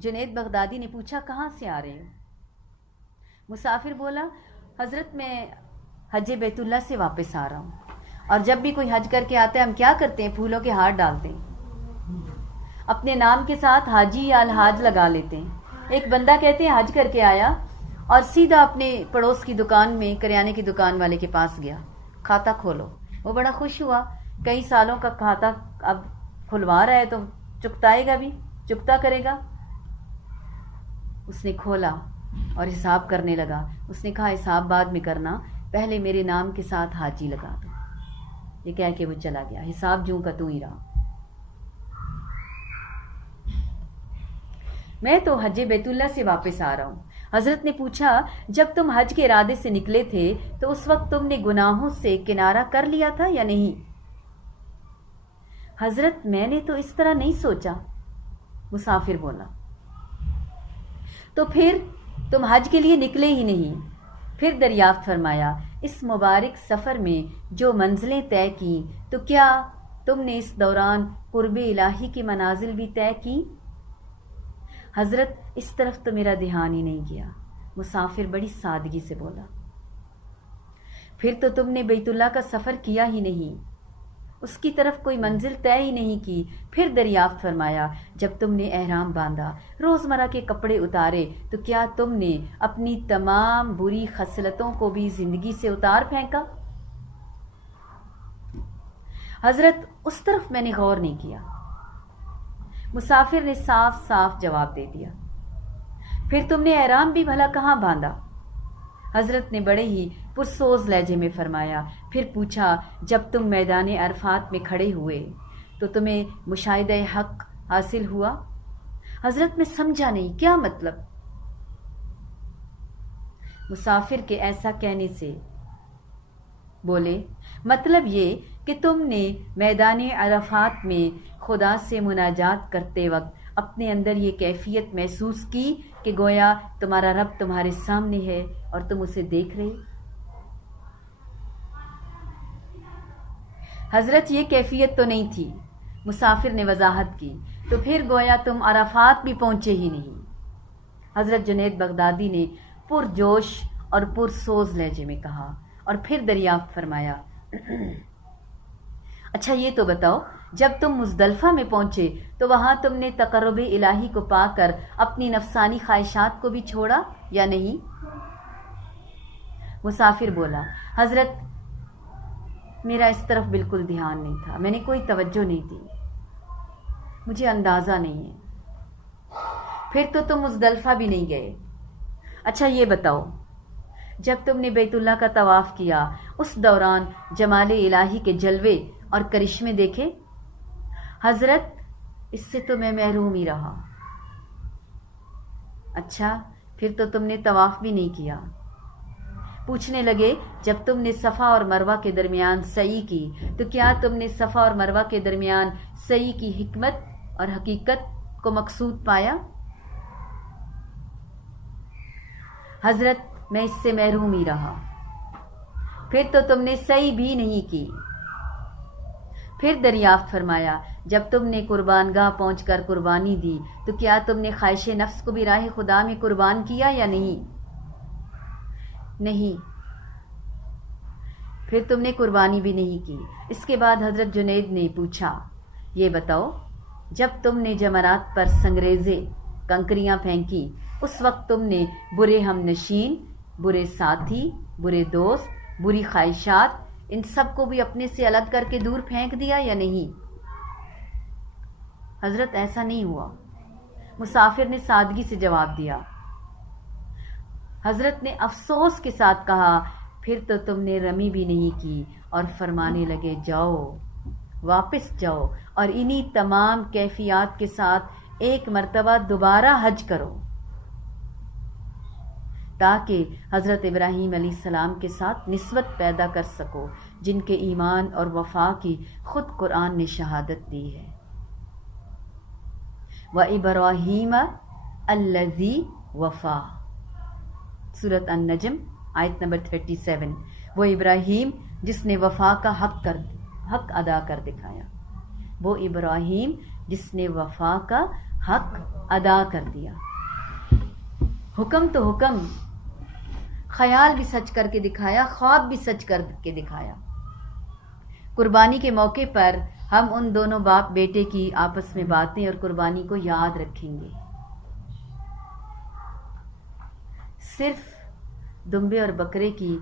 جنید بغدادی نے پوچھا کہاں سے آ رہے ہو؟ مسافر بولا حضرت میں حج بیت اللہ سے واپس آ رہا ہوں، اور جب بھی کوئی حج کر کے آتا ہے ہم کیا کرتے ہیں؟ پھولوں کے ہار ڈالتے ہیں، اپنے نام کے ساتھ حاجی یا الحاج لگا لیتے ہیں۔ ایک بندہ کہتے ہیں حج کر کے آیا اور سیدھا اپنے پڑوس کی دکان میں کریانے کی دکان والے کے پاس گیا، کھاتا کھولو۔ وہ بڑا خوش ہوا، کئی سالوں کا کھاتا اب کھلوا رہا ہے تو چکتائے گا بھی، چکتا کرے گا۔ اس نے کھولا اور حساب کرنے لگا۔ اس نے کہا حساب بعد میں کرنا، پہلے میرے نام کے ساتھ حاجی لگا دو۔ یہ کہہ کے وہ چلا گیا، حساب جوں کا توں ہی رہا۔ میں تو حج بیت اللہ سے واپس آ رہا ہوں۔ حضرت نے پوچھا جب تم حج کے ارادے سے نکلے تھے تو اس وقت تم نے گناہوں سے کنارہ کر لیا تھا یا نہیں؟ حضرت میں نے تو اس طرح نہیں سوچا۔ مسافر بولا تو پھر تم حج کے لیے نکلے ہی نہیں۔ پھر دریافت فرمایا اس مبارک سفر میں جو منزلیں طے کی تو کیا تم نے اس دوران قرب الہی کی منازل بھی طے کی؟ حضرت اس طرف تو میرا دھیان ہی نہیں گیا۔ مسافر بڑی سادگی سے بولا پھر تو تم نے بیت اللہ کا سفر کیا ہی نہیں، اس کی طرف کوئی منزل طے ہی نہیں کی۔ پھر دریافت فرمایا جب تم نے احرام باندھا، روزمرہ کے کپڑے اتارے تو کیا تم نے اپنی تمام بری خصلتوں کو بھی زندگی سے اتار پھینکا؟ حضرت اس طرف میں نے غور نہیں کیا۔ مسافر نے صاف صاف جواب دے دیا پھر تم نے احرام بھی بھلا کہاں باندھا؟ حضرت نے بڑے ہی پرسوز لہجے میں فرمایا پھر پوچھا جب تم میدان عرفات میں کھڑے ہوئے تو تمہیں مشاہدہ حق حاصل ہوا؟ حضرت میں سمجھا نہیں، کیا مطلب؟ مسافر کے ایسا کہنے سے بولے مطلب یہ کہ تم نے میدان عرفات میں خدا سے مناجات کرتے وقت اپنے اندر یہ کیفیت محسوس کی کہ گویا تمہارا رب تمہارے سامنے ہے اور تم اسے دیکھ رہے؟ حضرت یہ کیفیت تو نہیں تھی۔ مسافر نے وضاحت کی تو پھر گویا تم عرفات بھی پہنچے ہی نہیں۔ حضرت جنید بغدادی نے پرجوش اور پرسوز لہجے میں کہا اور پھر دریافت فرمایا اچھا یہ تو بتاؤ جب تم مزدلفہ میں پہنچے تو وہاں تم نے تقرب الہی کو پا کر اپنی نفسانی خواہشات کو بھی چھوڑا یا نہیں؟ مسافر بولا حضرت میرا اس طرف بالکل دھیان نہیں تھا، میں نے کوئی توجہ نہیں دی، مجھے اندازہ نہیں ہے۔ پھر تو تم مزدلفہ بھی نہیں گئے۔ اچھا یہ بتاؤ جب تم نے بیت اللہ کا طواف کیا اس دوران جمال الہی کے جلوے اور کرشمے دیکھے؟ حضرت اس سے تو میں محروم ہی رہا۔ اچھا پھر تو تم نے طواف بھی نہیں کیا۔ پوچھنے لگے جب تم نے صفا اور مروہ کے درمیان سعی کی تو کیا تم نے صفا اور مروہ کے درمیان سعی کی حکمت اور حقیقت کو مقصود پایا؟ حضرت میں اس سے محروم ہی رہا۔ پھر تو تم نے سعی بھی نہیں کی۔ پھر دریافت فرمایا جب تم نے قربان گاہ پہنچ کر قربانی دی تو کیا تم نے خواہش نفس کو بھی راہ خدا میں قربان کیا یا نہیں؟ نہیں۔ پھر تم نے قربانی بھی نہیں کی۔ اس کے بعد حضرت جنید نے پوچھا یہ بتاؤ جب تم نے جمرات پر سنگریزے کنکریاں پھینکی اس وقت تم نے برے ہم نشین، برے ساتھی، برے دوست، بری خواہشات ان سب کو بھی اپنے سے الگ کر کے دور پھینک دیا یا نہیں؟ حضرت ایسا نہیں ہوا۔ مسافر نے سادگی سے جواب دیا۔ حضرت نے افسوس کے ساتھ کہا پھر تو تم نے رمی بھی نہیں کی، اور فرمانے لگے جاؤ واپس جاؤ اور انہی تمام کیفیات کے ساتھ ایک مرتبہ دوبارہ حج کرو تاکہ حضرت ابراہیم علیہ السلام کے ساتھ نسبت پیدا کر سکو جن کے ایمان اور وفا کی خود قرآن نے شہادت دی ہے۔ وَإِبْرَاهِيمَ الَّذِي وَفَا، سورۃ النجم آیت نمبر 37۔ وہ ابراہیم جس نے وفا کا حق ادا کر دکھایا، وہ ابراہیم جس نے وفا کا حق ادا کر دیا. حکم تو حکم، خیال بھی سچ کر کے دکھایا، خواب بھی سچ کر کے دکھایا. قربانی کے موقع پر ہم ان دونوں باپ بیٹے کی آپس میں باتیں اور قربانی کو یاد رکھیں گے. صرف دمبے اور بکرے کی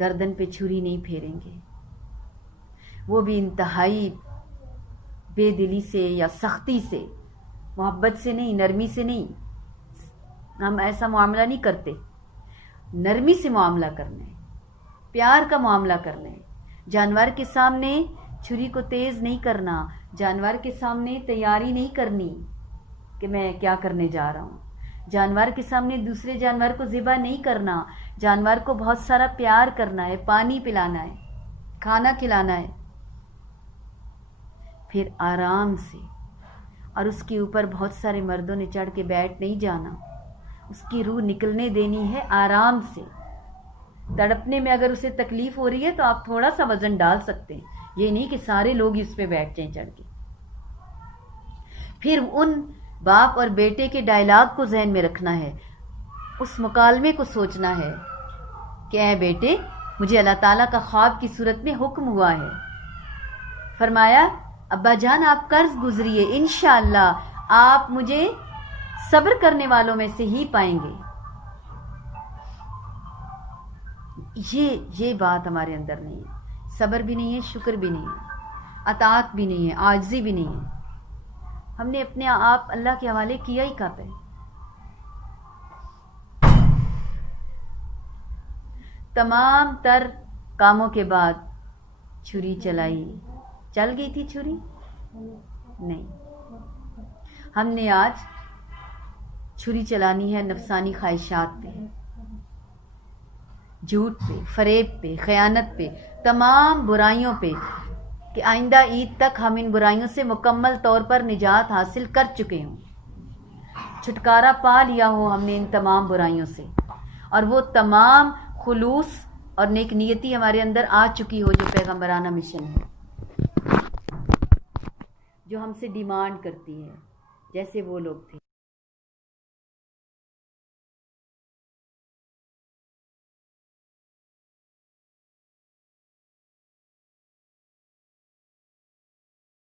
گردن پہ چھری نہیں پھیریں گے، وہ بھی انتہائی بے دلی سے یا سختی سے، محبت سے نہیں، نرمی سے نہیں. ہم ایسا معاملہ نہیں کرتے. نرمی سے معاملہ کرنا ہے، پیار کا معاملہ کرنا ہے. جانور کے سامنے چھری کو تیز نہیں کرنا، جانور کے سامنے تیاری نہیں کرنی کہ میں کیا کرنے جا رہا ہوں. جانور کے سامنے دوسرے جانور کو ذبح نہیں کرنا. جانور کو بہت سارا پیار کرنا ہے، پانی پلانا ہے، کھانا کھلانا ہے، پھر آرام سے. اور اس کے اوپر بہت سارے مردوں نے چڑھ کے بیٹھ نہیں جانا. اس کی روح نکلنے دینی ہے آرام سے. تڑپنے میں اگر اسے تکلیف ہو رہی ہے تو آپ تھوڑا سا وزن ڈال سکتے ہیں، یہ نہیں کہ سارے لوگ اس پہ بیٹھ جائیں چڑھ کے. پھر ان باپ اور بیٹے کے ڈائلاگ کو ذہن میں رکھنا ہے، اس مکالمے کو سوچنا ہے کہ اے بیٹے، مجھے اللہ تعالیٰ کا خواب کی صورت میں حکم ہوا ہے. فرمایا ابا جان آپ قرض گزریے، انشاءاللہ آپ مجھے صبر کرنے والوں میں سے ہی پائیں گے. یہ بات ہمارے اندر نہیں ہے. صبر بھی نہیں ہے، شکر بھی نہیں ہے، اطاعت بھی نہیں ہے، عاجزی بھی نہیں ہے. ہم نے اپنے آپ اللہ کے حوالے کیا ہی کب ہے. تمام تر کاموں کے بعد چھری چلائی. چل گئی تھی چھری؟ نہیں. ہم نے آج چھری چلانی ہے نفسانی خواہشات پہ، جھوٹ پہ، فریب پہ، خیانت پہ، تمام برائیوں پہ، کہ آئندہ عید تک ہم ان برائیوں سے مکمل طور پر نجات حاصل کر چکے ہوں، چھٹکارا پا لیا ہو ہم نے ان تمام برائیوں سے، اور وہ تمام خلوص اور نیک نیتی ہمارے اندر آ چکی ہو جو پیغمبرانہ مشن ہے، جو ہم سے ڈیمانڈ کرتی ہے جیسے وہ لوگ تھے.